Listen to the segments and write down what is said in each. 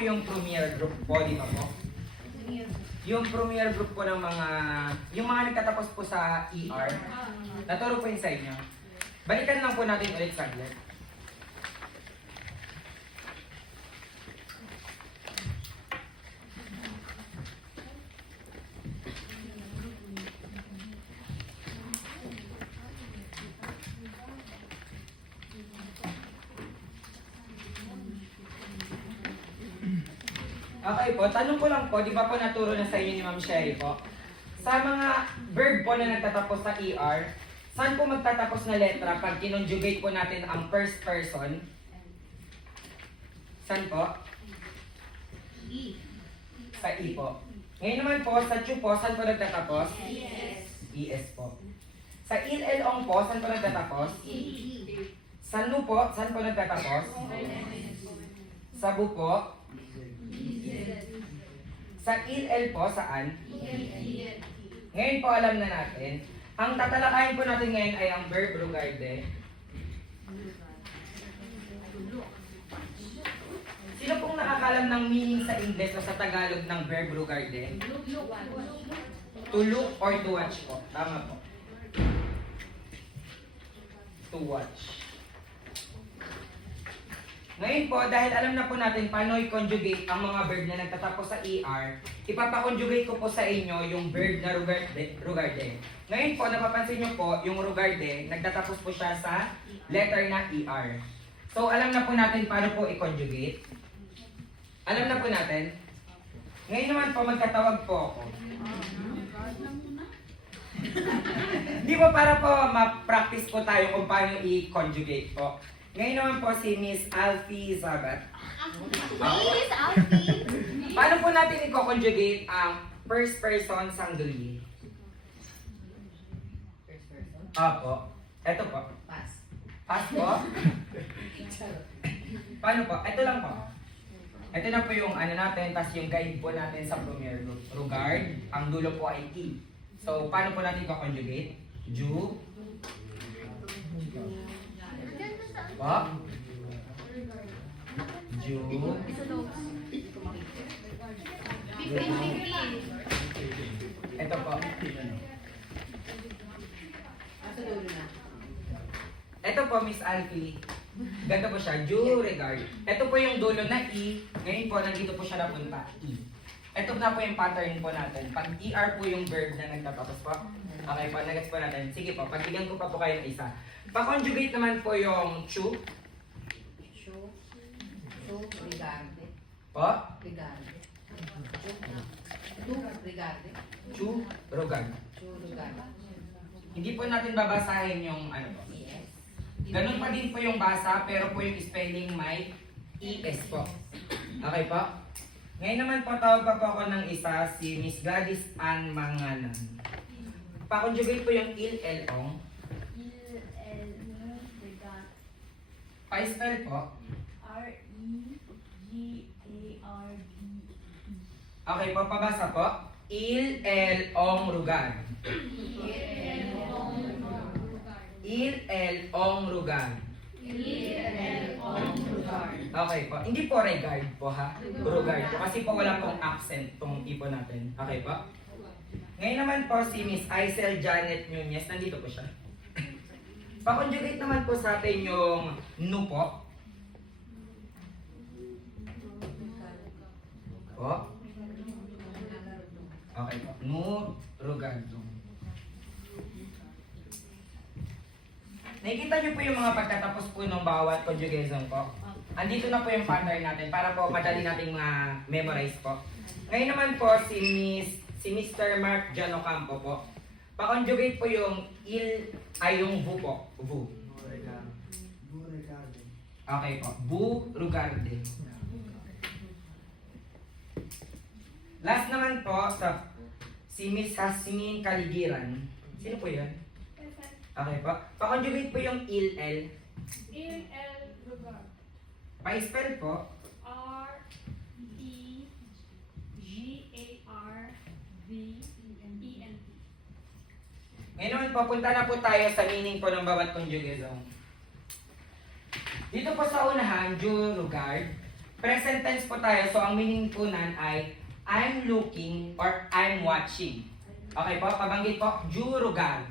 po yung premier group po dito po? Yung premier group po ng yung mga nagtatapos po sa ER. Naturo po yun sa inyo. Balikan lang po natin ulit saglit. Okay po, tanong ko lang po, di ba po naturo na sa inyo ni Ma'am Sherry po? Sa mga verb po na nagtatapos sa ER, saan po magtatapos na letra pag kinonjugate po natin ang first person? Saan po? E. Sa E po. Ngayon naman po, sa Chu po, saan po nagtatapos? Yes. ES po. Sa Il-El-Ong po, saan po nagtatapos? E. Sa Nu po, saan po nagtatapos? Sa Bu po? Sa Il-El po, saan? Ngayon po alam na natin. Ang tatalakayin po natin ngayon ay ang verb rugarde. Sino pong nakakalam ng meaning sa English o sa Tagalog ng verb rugarde? To look or to watch po. Tama po. To watch. Ngayon po, dahil alam na po natin paano i-conjugate ang mga verb na nagtatapos sa ER, ipapakonjugate ko po sa inyo yung verb na rugarde. Ngayon po, napapansin nyo po, yung rugarde, nagtatapos po siya sa letter na ER. So, alam na po natin paano po i-conjugate. Alam na po natin. Ngayon naman po, magtatawag po ako. Di ba para po ma-practice po tayo kung paano i-conjugate po. Ngayon naman po si Miss Alfie Zagat. Miss Alfie. Paano po natin i-conjugate ang first person singular? First person. Opo. Ito po. Pass. Pass po. Paano po? Ito lang po. Ito na po yung ano natin, tapos yung guide po natin sa premier group. Regard, ang dulo po ay E. So, paano po natin i-conjugate? Ju. Po. Ju. Ito po. Ito po, Miss Alfie. Ganda po siya. Due regard. Ito po yung dulo na E. Ngayon po, nandito po siya napunta. E. Ito na po yung pattern po natin. Pag ER po yung verb na nagtatapos po. Okay po, nagets po natin. Sige po, pagbigyan ko pa po kayo ng isa. Pa-conjugate naman po yung chu. Show. Show. Regarde. Po. Regarde. Tu. Regarde. Chu. Rogard. Tu. Regarde. Hindi po natin babasahin yung ano po. Yes. Ganun pa din po yung basa, pero po yung spelling may ES po. Okay po? Ngayon naman po, tawag pa po ako ng isa, si Miss Gladys Ann Manganan. Pa-conjugate po yung il-el-ong. Pa-spell po. Okay po, pabasa po. Il-el-ong rugar. Il-el-ong rugar. Okay po. Hindi po regard po ha. Regard po. Kasi po wala pong accent tong tipo natin. Okay po? Ngayon naman po si Miss Aisel Janet Nunez. Nandito po siya. Pa-conjugate naman po sa atin yung nu po. Po. Okay po. Nu, rugado. Nakikita niyo po yung mga pagtatapos po ng bawat conjugation po. Andito na po yung pattern natin para po madali nating ma-memorize po. Ngayon naman po si Mr. Mark John Ocampo po. Pa-conjugate po yung yung bu po. Bu. Okay po. Bu rugarde. Last naman po si Miss Hasmin Kaligiran. Sino po yun? Okay po. Pa-conjugate po yung il-el. Il-el lugar. Pa-spell po. R-E-G-A-R-D-E-N-T. Ngayon naman papunta na po tayo sa meaning po ng bawat conjugation. Dito po sa unahan, due regard. Present tense po tayo, so ang meaning po nan ay I'm looking or I'm watching. Okay po, pabanggit po, jurugag.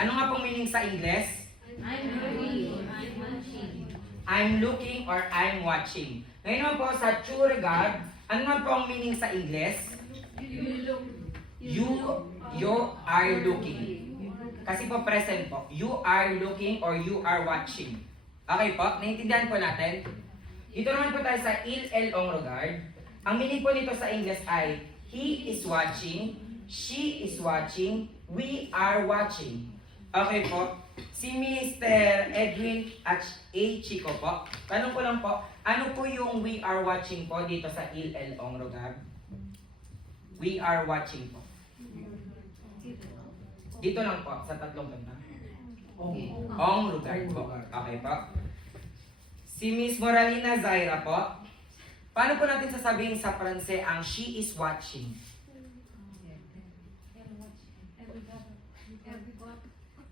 Ano nga pong meaning sa Ingles? I'm looking or I'm watching. Ngayon naman po sa jurugag, ano nga po ang meaning sa Ingles? You are looking. Kasi po present po, you are looking or you are watching. Okay po, naiintindihan po natin? Dito naman po tayo sa il-elong regard. Ang meaning po nito sa English ay he is watching, she is watching, we are watching. Okay po, si Mr. Edwin H. Chico po, tanong ko lang po, ano po yung we are watching po dito sa il-elong regard? We are watching po. Dito lang po, sa tatlong kanta. Ong regard po. Okay po. Si Miss Moralina Zaira po, paano po natin sasabihin sa Pranse ang she is watching?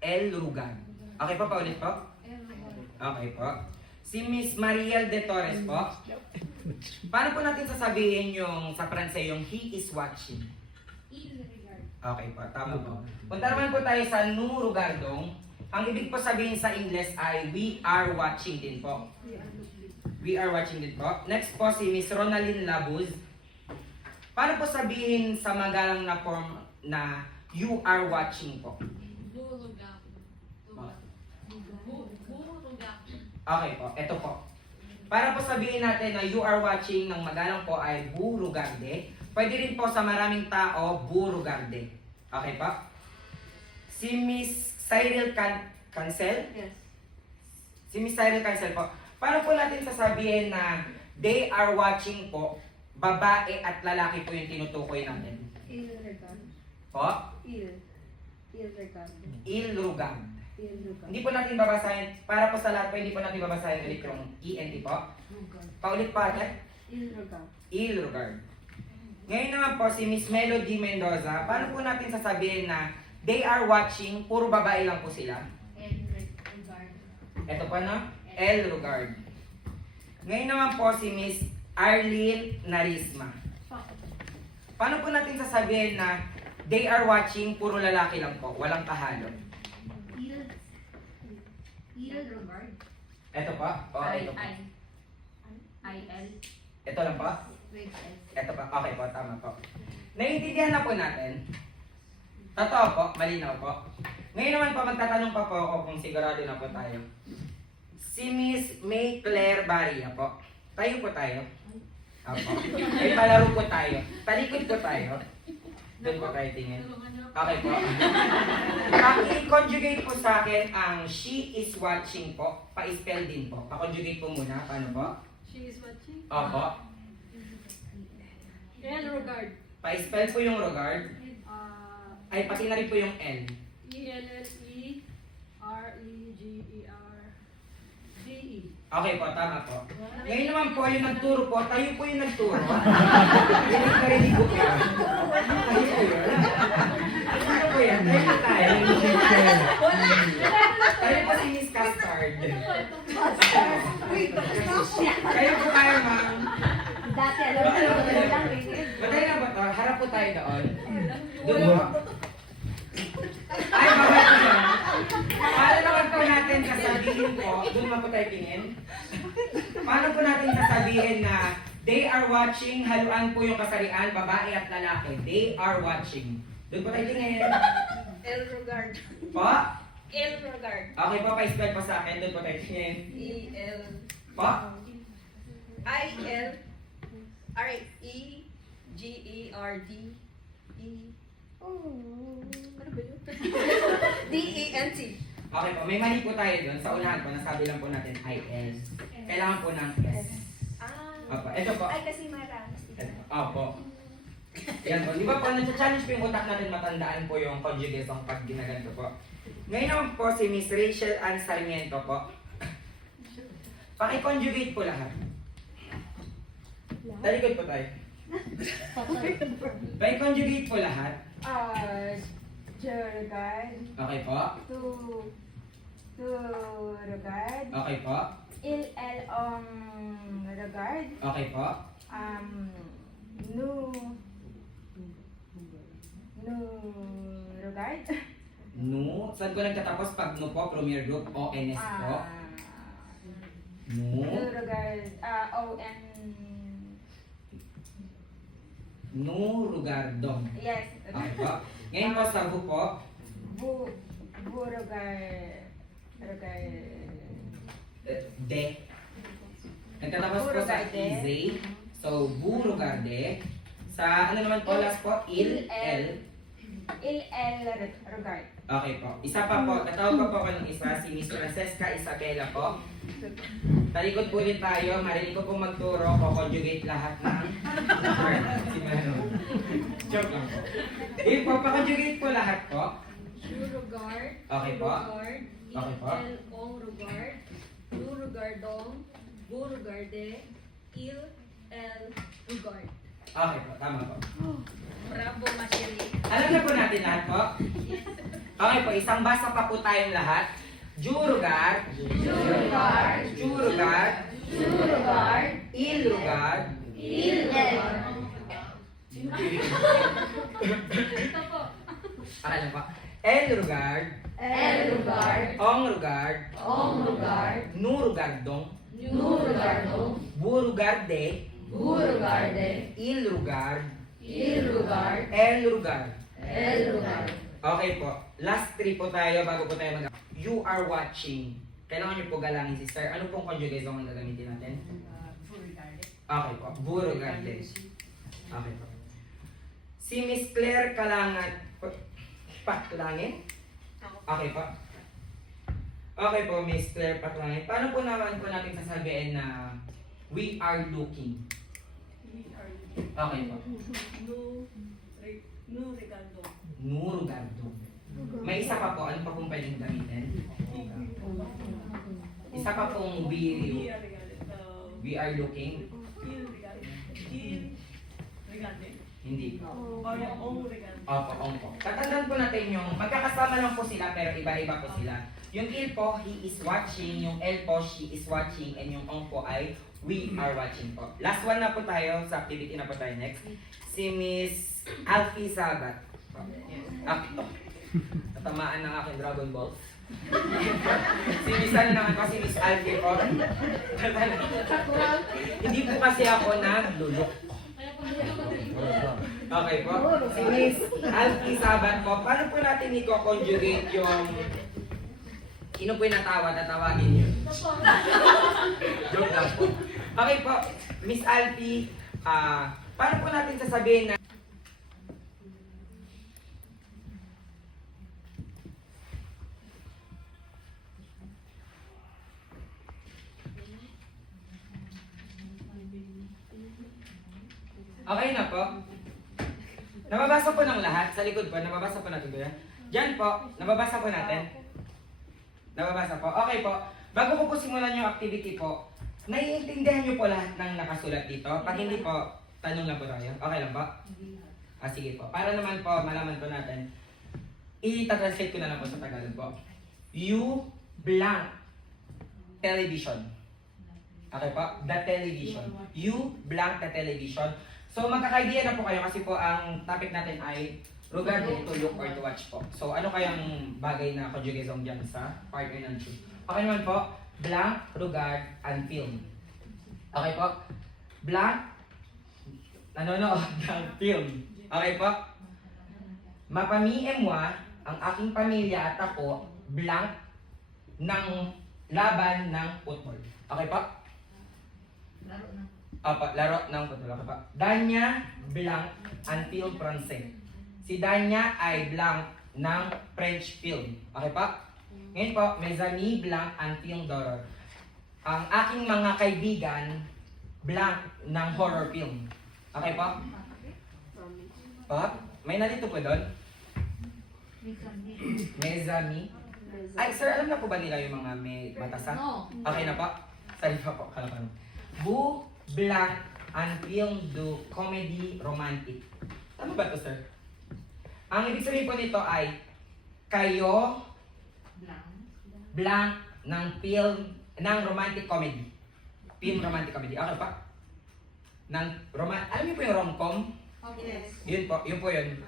El Rugan. Okay po, paulit po? Okay po. Si Miss Mariel de Torres po, paano po natin sasabihin yung sa Pranse yung he is watching? Okay po, tama po. Punta naman po tayo sa Nurugardong. Ang ibig po sabihin sa Ingles ay we are watching din po. We are watching din po. Next po si Miss Ronaldine Labuz. Paano po sabihin sa magalang na form na you are watching po? Okay po, eto po. Para po sabihin natin na you are watching ng magalang po ay burugarde. Pwede rin po sa maraming tao, burugarde. Okay po? Si Miss Cyril Cancel? Yes. Si Miss Cyril Cancel po. Paano po natin sasabihin na they are watching po, babae at lalaki po yung tinutukoy natin? Po? Ilrugag. Hindi po natin babasahin, para po sa lahat po, hindi po natin babasahin ulit yung ENT po. Paulit pa ate? Ilrugag. Ngayon naman po si Miss Melody Mendoza, paano po natin sasabihin na they are watching, puro babae lang po sila? Ito pa na, El Rugard. Ngayon naman po si Miss Arlene Narisma. Paano po natin sasabihin na they are watching, puro lalaki lang po, walang kahalo? Ito pa? O, ito pa. Ito lang pa? Ito pa. Okay po, tama po. Naiintindihan na po natin. Totoo po, malinaw po. Ngayon naman po, magtatanong pa po ako kung sigurado na po tayo. Si Miss May Claire Baria po. Tayo po tayo. Apo. May palaro po tayo. Talikod po tayo. Doon po tayo tingin. Okay po. Pag-i-conjugate po sa akin ang she is watching po. Pa-spell din po. Pa-conjugate po muna. Paano po? She is watching. Opo. Regard. Pa-spell po yung regard. Ay, pati na rin po yung L. ELLEREGERDE. Okay po, tama po. Ngayon naman po, yung nagturo po, tayo po yung nagturo. Narinig ko po yan. Tayo po yun. Ano po yan? Tayo na tayo. Tayo po si Miss Custard. Kayo po kayo, ma'am. Dati alam ko lang Matay na ba ito? Harap po tayo doon. Doon po. Ay, babay po yan. Paano naman po natin sasabihin po, doon na po tayo tingin. Paano po natin sasabihin na they are watching, haluan po yung kasarian, babae at lalaki. They are watching. Doon po tayo tingin. Elregard. Po? Elregard. Okay po, pa-spell po sa akin. Doon po tayo tingin. E-L. Po? I-L-R-E-G-E-R-D. E. Ano ba yun? D-E-N-T. Okay po, may mali po tayo doon. Sa unahan po, nasabi lang po natin I-S. Kailangan po ng S. Opo, ito po. Ay, kasi marami. Opo. Yan po. Di ba po, nasa-challenge po yung utak natin matandaan po yung conjugation pag ginaganto po. Ngayon naman po si Miss Rachel Ann Sarmiento po. Paki-conjugate po lahat. Talikod po tayo. Paki-conjugate po lahat. Regard Okay po. to regard Okay po. Il el regard. Okay po. Nu regard. Nu. Saan ko nagtatapos pag nu po? Premier group. ONS po. Nu Nu. regard. O-N. Nu rugardong. Yes. Okay po. Ngayon po sa bu po. Bu regard. De. Nagtatapos po sa ize. So, bu rugarde. Sa ano naman po last po? Il el. Il el regard. Okay po. Isa pa po. Natawag pa po ako ng isa. Si Miss Francesca Isabela po. Talikod po ulit tayo. Marinig ko po magturo. Ko-conjugate lahat ng si Manon. Joke lang po. Yun po. Pa-conjugate po lahat po. Regard. Okay po. Regard. Okay po. Il ong regard. Du regardong. Bu regarde. Il el regard. Okay po. Tama po. Bravo, Mashiri. Alam na po natin lahat po. Okay po. Isang basa pa po tayong lahat. Jurugar. Jurugar. Jurugar. Jurugar. Ilrugar. Il el. Akala po. Elrugard. El regard. Ongrugard. Regard. Nurugardong. Regardong. Burugarde. Regarde. Ilrugard. Regard. Elrugard. Regard. Okay po. Last three po tayo bago po tayo mag- You are watching. Kailangan niyo po galangin si Sir. Ano pong conjugation ang gagamitin natin? Okay po. Burugarde. Okay po. Si Miss Claire Kalangan. Paklangin? Okay po. Okay po, Miss Claire Paklangin. Paano po naman po natin sasabihin na we are looking? Okay po. Nurugardo. May isa pa po. Ano pa pong pwedeng gamitin? Isa pa pong we are looking. Hindi po. Opo, ong po. Tatandaan po natin yung magkakasama lang po sila pero iba-iba po sila. Yung il po, he is watching. Yung el po, she is watching. And yung ong po ay we are watching po. Last one na po tayo. Sa activity na po tayo next. Si Miss Alfie Sabat. Tatamaan ng aking Dragon Ball. Si Miss ano naman po, si Miss Alfie po. Hindi po kasi ako naglulok. Okay po. Si Miss Alfie Sabat po. Paano po natin i-conjugate yung sino po yung natawa? Tatawagin niyo. Joke lang po. Okay po. Miss Alfie, paano po natin sasabihin na okay na po? Nababasa po ng lahat. Sa likod po, nababasa po natin kuya. Diyan po, nababasa po natin. Nababasa po. Okay po. Bago ko po simulan yung activity po, naiintindihan niyo po lahat ng nakasulat dito. Pag hindi po, tanong lang po tayo. Okay lang po? Sige po. Para naman po, malaman po natin, i-translate ko na lang po sa Tagalog po. You blank television. Okay po? The television. You blank the television. So magkaka-idea na po kayo kasi po ang topic natin ay regarding to look or to watch po. So ano kayang bagay na conjugation dyan sa partner ng two? Okay naman po, blank, regard, and film. Okay po? Blank, nanonood ng film. Okay po? Mapami et moi, ang aking pamilya at ako, blank, ng laban ng football. Okay po? Laro na. Laro ng football. Okay po? Danya, blank, until français. Si Danya ay blank ng French film. Okay po? Ngayon po, mes amis blank until d'horror. Ang aking mga kaibigan, blank ng horror film. Okay po? Po? May nalito po doon? Mes amis. Ay, sir, alam na po ba nila yung mga may batasan? No. Okay na po? Sorry pa po, kala pa. Bu, blank, and film do comedy romantic. Tama ba to, sir? Ang ibig sabihin po nito ay kayo Blank. blank ng film ng romantic comedy. Film romantic comedy. Okay pa? Alam niyo po yung rom-com? Yes. Yun po yun.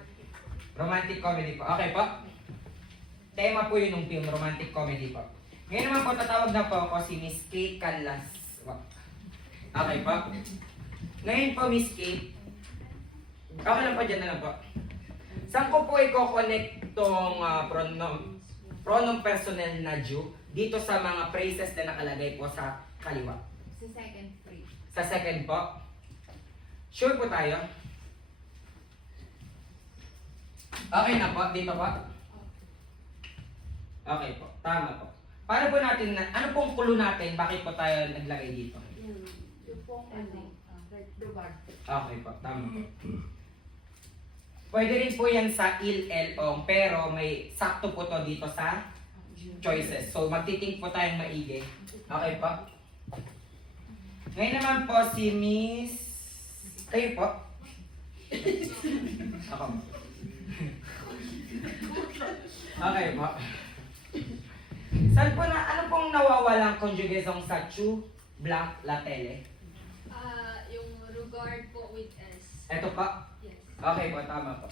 Romantic comedy po. Okay po? Tema po yun ng film, romantic comedy po. Ngayon naman po, tatawag na po ako si Miss Kate Calas. Okay po? Ngayon po, Miss Kate, okay lang po, dyan na lang po. Saan ko po i-connect tong pronoun personnel na due dito sa mga phrases na nakalagay po sa kaliwa? Sa second free. Sa second po. Sure po tayo? Okay na po, dito po? Okay po, tama po. Paano po natin, ano pong clue natin, bakit po tayo naglagay dito? Yung pong regard. Okay po, tama po. Pwede rin po yan sa il-el-ong, pero may sakto po to dito sa choices. So magtitink po tayong maigi. Okay po? Ngayon naman po si Miss... Kayo po? Ako. Okay po. Saan po ano pong nawawalang conjugaison sa chu, blank, latele? Yung regard po with S. Ito po. Yes. Okay po, tama po.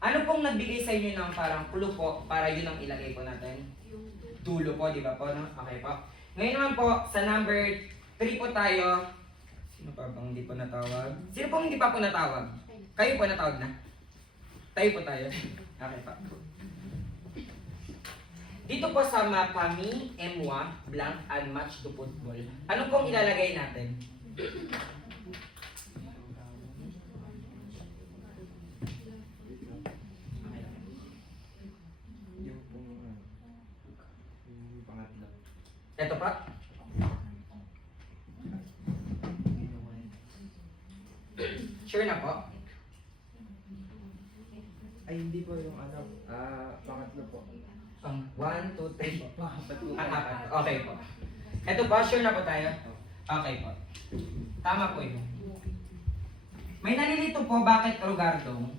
Ano pong nagbigay sa inyo ng parang clue po para yun ang ilagay po natin? Yung Dulo po, di ba po? No? Okay po. Ngayon naman po, sa number 3 po tayo. Sino pa bang hindi po natawag? Sino pong hindi pa po natawag? Kayo po natawag na? Tayo po tayo. Okay pa. Dito po sa Mapami, Emwa, Blank, and Match to Football. Ano pong ilalagay natin? Yung pangatlo. Ito pa? Sure na po? Ay, hindi po yung ano. Pangatlo po. 1, 2, 3 po. Pangapat po. Apat. Okay po. Ito po, sure na po tayo? Okay po. Tama po yun. May nalilito po, bakit Rugardong?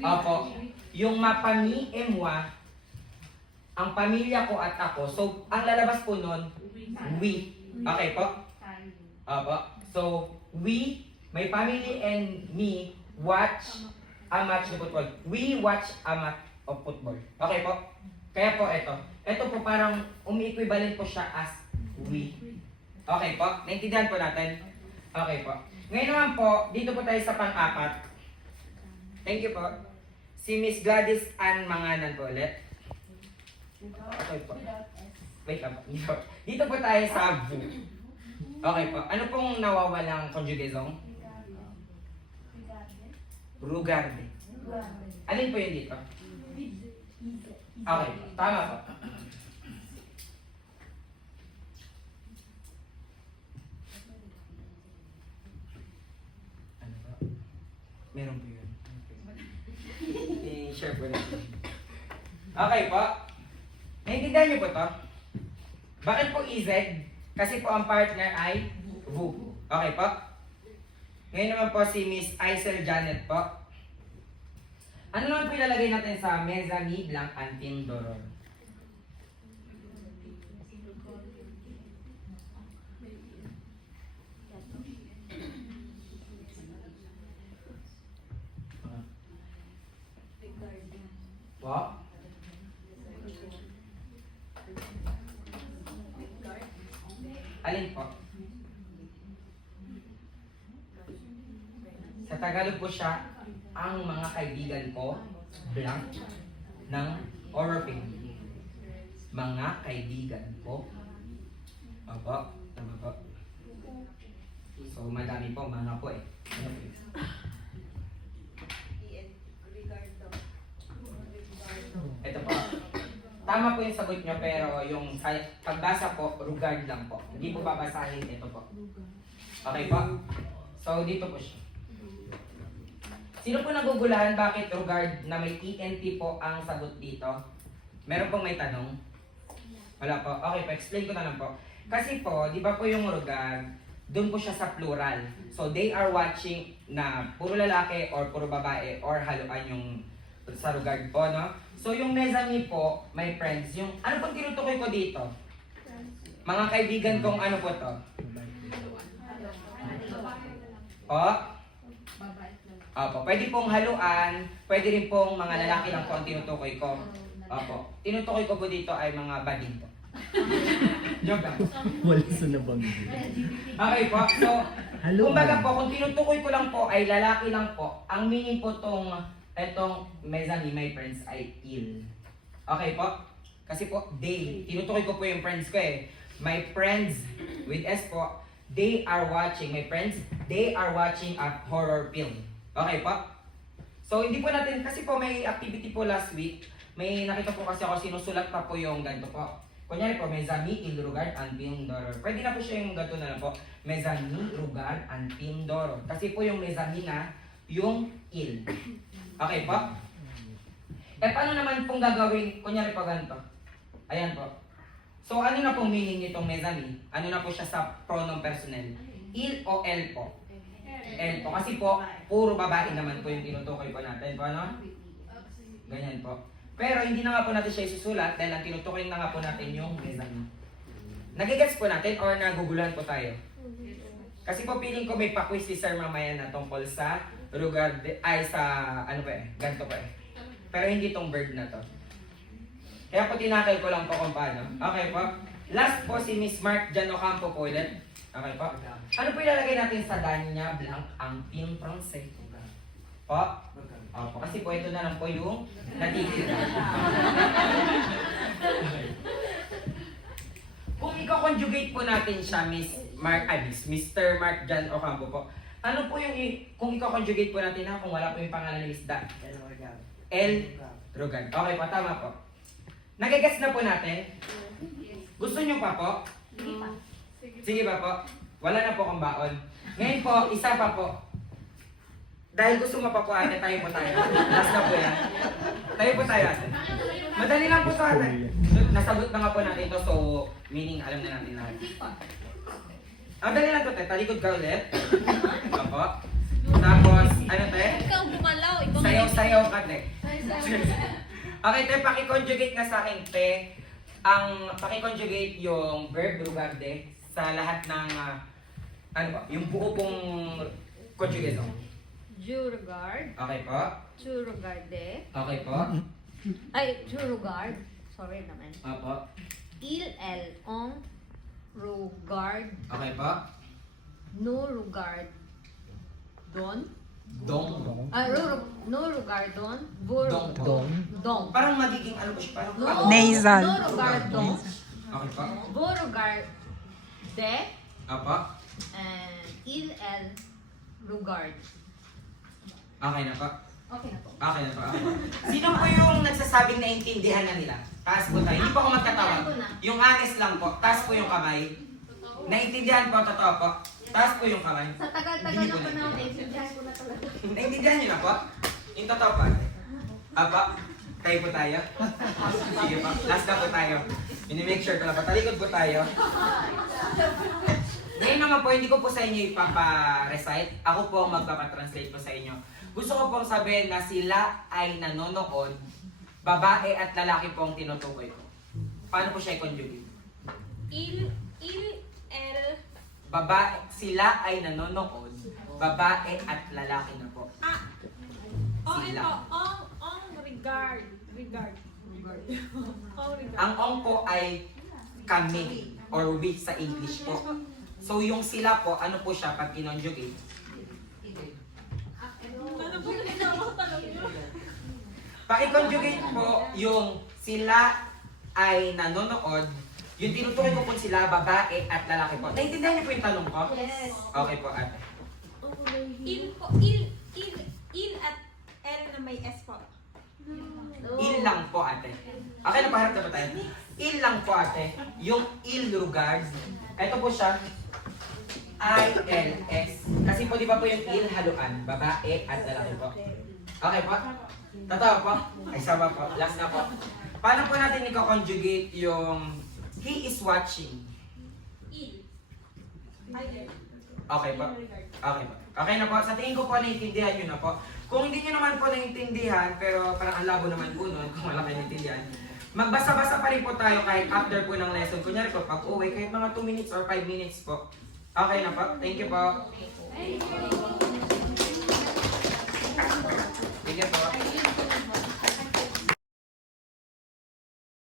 Opo. Yung Mapami, Emwa, ang pamilya ko at ako. So, ang lalabas po nun, we. Okay po? Opo. So, we, my family and me, watch a match of football. We watch a match of football. Okay po? Kaya po ito. Ito po parang umi-equivalent po siya as we. Okay po? Naintindihan po natin? Okay po. Ngayon naman po, dito po tayo sa pang-apat. Thank you po. Si Miss Gladys Ann Manganan po ulit. Okay po. Wait lang po. Dito po tayo sa VU. Okay po. Ano pong nawawalang conjugaison? Rugarde. Alin po yun dito? Okay. Tama po. Ano po? Meron po yun. I-share po natin. Okay po. Naintindihan niyo po to? Bakit po EZ? Kasi po ang partner ay VU. Okay po? Ngayon naman po si Miss Aisel Janet po. Ano naman po ilalagay natin sa mesa ni Blanc Antin Doror? Po? Alin po? Sa Tagalog po siya, ang mga kaibigan ko, blank, ng Oroping. Mga kaibigan ko. Opo, tama po. So, madami po, mga po eh. Ano po yun? Ito po. Tama po yung sagot nyo, pero yung pagbasa po, regard lang po. Hindi po babasahin, ito po. Okay po? So, dito po siya. Sino po nagugulahan bakit regard na may ENT po ang sagot dito? Meron pong may tanong? Wala po. Okay po, explain ko na lang po. Kasi po, di ba po yung regard, doon po siya sa plural. So, they are watching na puro lalaki or puro babae or haluan yung sa regard po, no? So, yung mesami po, my friends, yung ano pong tinutukoy ko dito? Mga kaibigan kong ano po to? Po? Babae at lalaki. Opo, pwede pong haluan, pwede rin pong mga lalaki lang po ang tinutukoy ko. Opo, tinutukoy ko po dito ay mga bading po. Joke lang. Wala sa nabanggit. Okay po, so, Haluan. kumbaga po, kung tinutukoy ko lang po ay lalaki lang po, ang meaning po etong mesami, my friends, ay il. Okay po? Kasi po, they, tinutukoy ko po yung friends ko eh. My friends, with S po, they are watching, my friends, they are watching a horror film. Okay po? So, hindi po natin, kasi po may activity po last week, may nakita po kasi ako sinusulat pa po yung ganito po. Kunyari po, Mezami, Il, Rugar, and Pindoro. Pwede na po siya yung ganito na lang po. Mezami, Rugar, and Pindoro. Kasi po yung Mezami na, yung Il. Okay po? Eh, paano naman pong gagawin, kunyari po ganito? Ayan po. So, ano na pong meaning nitong Mezami? Ano na po siya sa pronoun personnel? Il o el po? El po. Kasi po, puro babae naman po yung tinutukoy po natin po, ano? Ganyan po. Pero hindi na nga po natin siya isusulat dahil ang tinutukoy na nga po natin yung mesami. Nagigets po natin or naguguluhan po tayo? Kasi po feeling ko may pa-quiz si Sir mamaya na tungkol sa lugar, ay sa ano ba eh, ganito pa eh. Pero hindi tong bird na to. Kaya po tinakil ko lang po kung paano. Okay po. Last po si Miss Mark Jan Ocampo po ulit. Okay po. Ano po ilalagay natin sa Danya Blanc ang film francais? Po? Opo, kasi po ito na lang po yung natigil na. Kung i-conjugate po natin siya, Mr. Mark Jan Ocampo po, ano po yung, kung i-conjugate po natin kung wala po yung pangalan ni Miss Da? El Rugan. Okay po, tama po. Nagigets na po natin? Gusto nyo pa po? Sige pa po. Wala na po akong baon. Ngayon po, isa pa po. Dahil gusto mo pa po ate, tayo po tayo. Last na po yan. Tayo po tayo ate. Madali lang po to ate. Nasagot na nga po natin to, so meaning alam na natin lahat. Ang dali lang to te, talikod ka ulit. Opo. Tapos, ano te? Ikaw gumalaw, ikaw Sayaw-sayaw ka te. Okay te, pakiconjugate nga sa akin te. Ang pakiconjugate yung verb rugarde sa lahat ng, ano ba, yung buo pong conjugate. Jurugard, Okay po. Churugarde, Okay po. ay, Churugard, sorry naman. Opo. Il, el, ong, rugard, Okay po. no rugard, don, Dong. no rugardon, bur, Dong. dong. Parang magiging ano po siya? Parang No, Nasal. no rugardon, Okay po. burugarde, Opo. and il, el, rugard. Okay na po. Okay na po. Okay na po. Okay. Sino po yung nagsasabing naintindihan na nila? Taas po tayo. Hindi po ako magtatawag. Yung honest lang po. Taas po yung kamay. Naintindihan po, totoo po. Taas po yung kamay. Sa tagal-tagal Hindi na po po na, naintindihan. naiintindihan ko na talaga. Naintindihan niyo na po? Yung totoo po. ate. Apa? Tayo po tayo? Sige po. Last na po tayo. Mini-make sure ko na po. Talikod po tayo. Ngayon naman po, hindi ko po sa inyo ipapa-recite. Ako po ang magpapa-translate po sa inyo. Gusto ko pong sabihin na sila ay nanonood, babae at lalaki po ang tinutukoy ko. Paano po siya i-conjugate? il, el, Babae, sila ay nanonood, babae at lalaki na po. Sila. regard. Ang ong po ay kami or we sa English po. So yung sila po, ano po siya pag kinonjugate? Paki-conjugate po yung sila ay nanonood, yung tinutukoy ko po sila, babae at lalaki po. Naintindihan niyo po yung tanong ko? Yes. Okay po ate. Il at L na may S po. Il lang po ate. Okay na paharap na ba tayo? Il lang po ate. Yung il regards. Ito po siya. ILS. Kasi po di ba po yung il haluan, babae at lalaki po. Okay po? Totoo po? Ay sama po. Last na po. Paano po natin i-conjugate yung he is watching? Il. Okay po. Okay po. Okay na po. Sa tingin ko po, naiintindihan nyo na po. Kung hindi nyo naman po naiintindihan, pero parang ang labo naman po nun, kung wala kayo naiintindihan, magbasa-basa pa rin po tayo kahit after po ng lesson. Kunyari po, pag uwi, kahit mga 2 minutes or 5 minutes po. Okay na po. Thank you po. Thank you po.